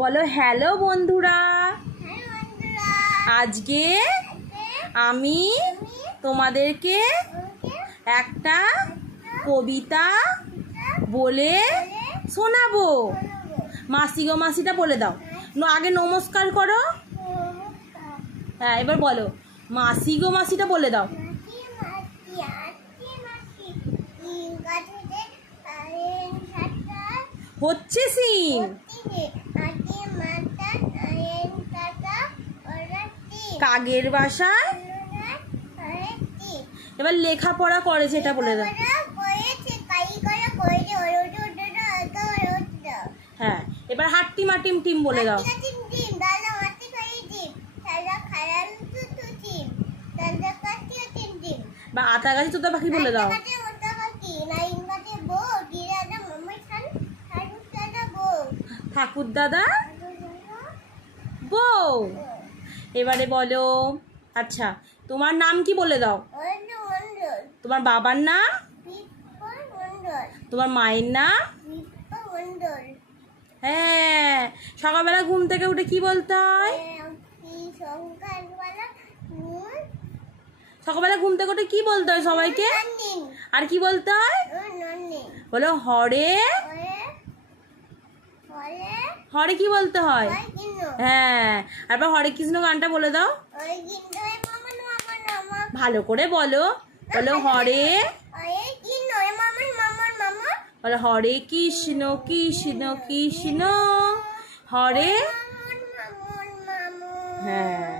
বলো হ্যালো বন্ধুরা। আজকে আমি তোমাদেরকে একটা কবিতা বলে শোনাবো। মাসি গো মাসিটা বলে দাও, আগে নমস্কার করো। হ্যাঁ, এবার বলো মাসি গো মাসিটা বলে দাও। হচ্ছে সিং কাগের বাসায়। এবার লেখাপড়া করেছে, এটা বলে দাও। হ্যাঁ, এবার হাট্টি মাটিম টিম বলে দাও। বা আতা গাছে তোতা পাখি বলে দাও। ঠাকুর দাদা বউ। এবারে বলো, আচ্ছা তোমার নাম কি বলে দাও। তোমার বাবার নাম, তোমার মায়ের নাম। হ্যাঁ, সকালবেলা ঘুম থেকে উঠে কি বলতে হয়? সকালবেলা ঘুম থেকে উঠে কি বলতে হয় সবাইকে? আর কি বলতে হয়? বলো হরে। হরে কি বলতে হয়? হ্যাঁ, তারপর হরে কৃষ্ণ গানটা বলে দাও। ভালো করে বলো। বলো হরে, বলো হরে কৃষ্ণ কৃষ্ণ কৃষ্ণ হরে। হ্যাঁ।